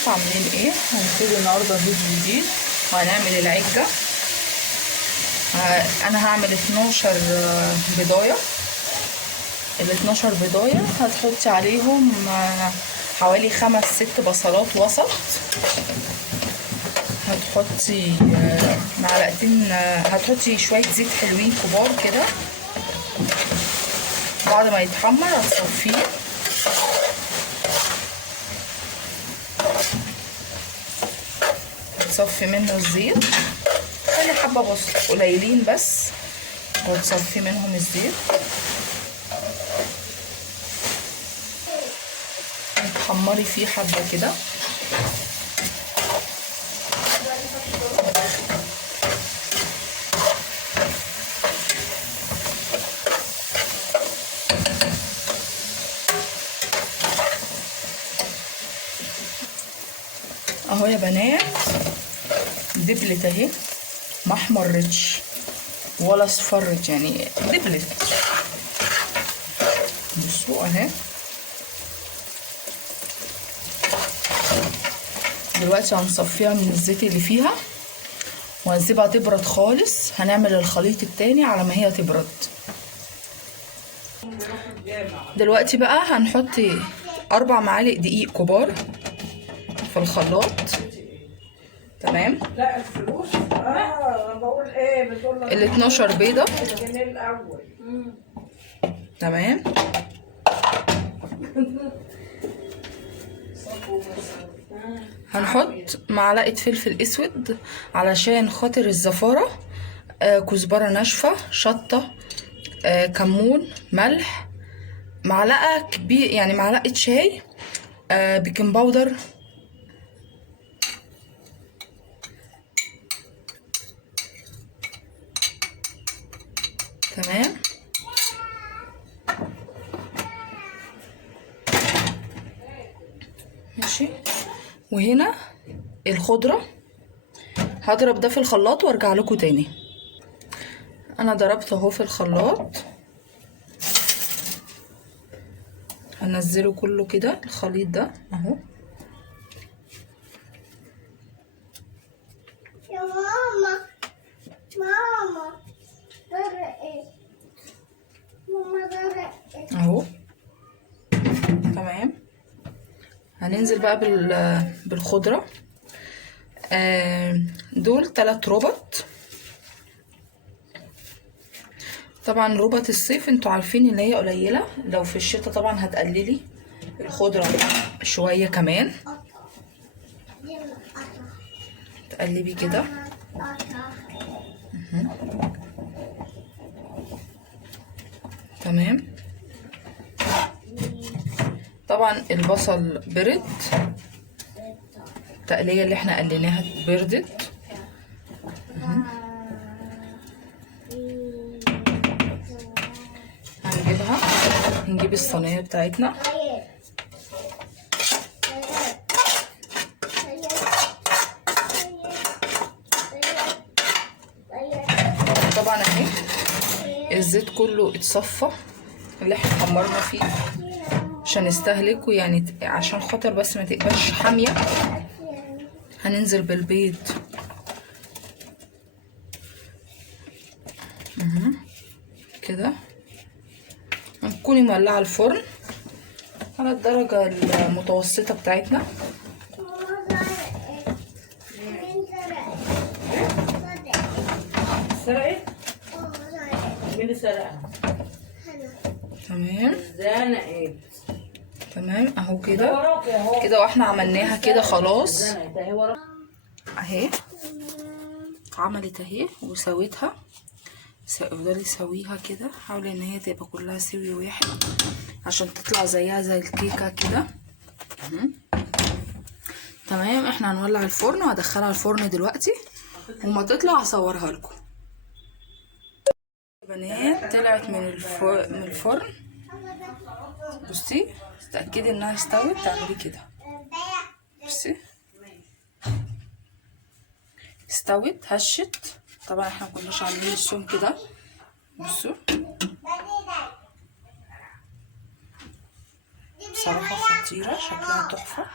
ازيكم عاملين ايه؟ هنبتدي النهارده فيديو جديد وهنعمل العجة. انا هعمل 12 بيضايه. ال 12 بيضايه هتحطي عليهم حوالي 5-6 بصلات وسط. هتحطي معلقتين، هتحطي شويه زيت حلوين كبار كده. بعد ما يتحمر هتصفيه. هتصفي منه الزيت، خلي حبه قليلين بس وتصفي منهم الزيت. تحمري فيه حبه كده. اهو يا بنات دبلت اهي، ما احمرتش ولا اصفرت، يعني دبلت. بصوا اهي. دلوقتي هنصفيها من الزيت اللي فيها وهنسيبها تبرد خالص. هنعمل الخليط التاني على ما هي تبرد. دلوقتي بقى هنحط 4 معالق دقيق كبار في الخلاط. تمام. لا الفلوس انا بقول ايه، بتقول ال 12 بيضه. الجنيه الاول. تمام. هنحط معلقه فلفل اسود علشان خاطر الزفاره، كزبره ناشفه، شطه، كمون، ملح، معلقه كبير يعني معلقه شاي، بيكنج باودر. تمام. ماشي. وهنا الخضره هضرب ده في الخلاط وارجع لكم تاني. انا ضربت اهو في الخلاط. هنزله كله كده الخليط ده اهو. يا ماما ماما درقت ماما درقت اهو. تمام. هننزل بقى بالخضره. دول 3 ربط. طبعا ربط الصيف انتوا عارفين ان هي قليله، لو في الشتاء طبعا هتقللي الخضره شويه كمان. تقلبي كده. تمام. طبعا البصل برد، التقليه اللي احنا قليناها بردت. هنجيب الصينيه بتاعتنا. طبعا اهي الزيت كله اتصفى اللي احنا حمرنا فيه عشان نستهلكه، يعني عشان خاطر بس ما تبقاش حاميه. هننزل بالبيض كده. هنكوني مولعه الفرن على الدرجه المتوسطه بتاعتنا. سرقت؟ مين اللي سرقها؟ تمام. زنقت. تمام اهو كده كده، واحنا عملناها كده خلاص اهي. عملت اهي وسويتها. افضلي سويها كده، حاولي ان هي تبقى كلها سوي واحد عشان تطلع زيها زي الكيكه كده. تمام. احنا هنولع الفرن وهدخلها الفرن دلوقتي، وما تطلع هصورها لكم. بنات طلعت من الفرن. بصي تأكدي انها استوت، تعملي كده. بصي استوت، هشت. طبعا احنا مكناش عاملين السم كده. بصوا بصراحة خطيرة، شكلها تحفة.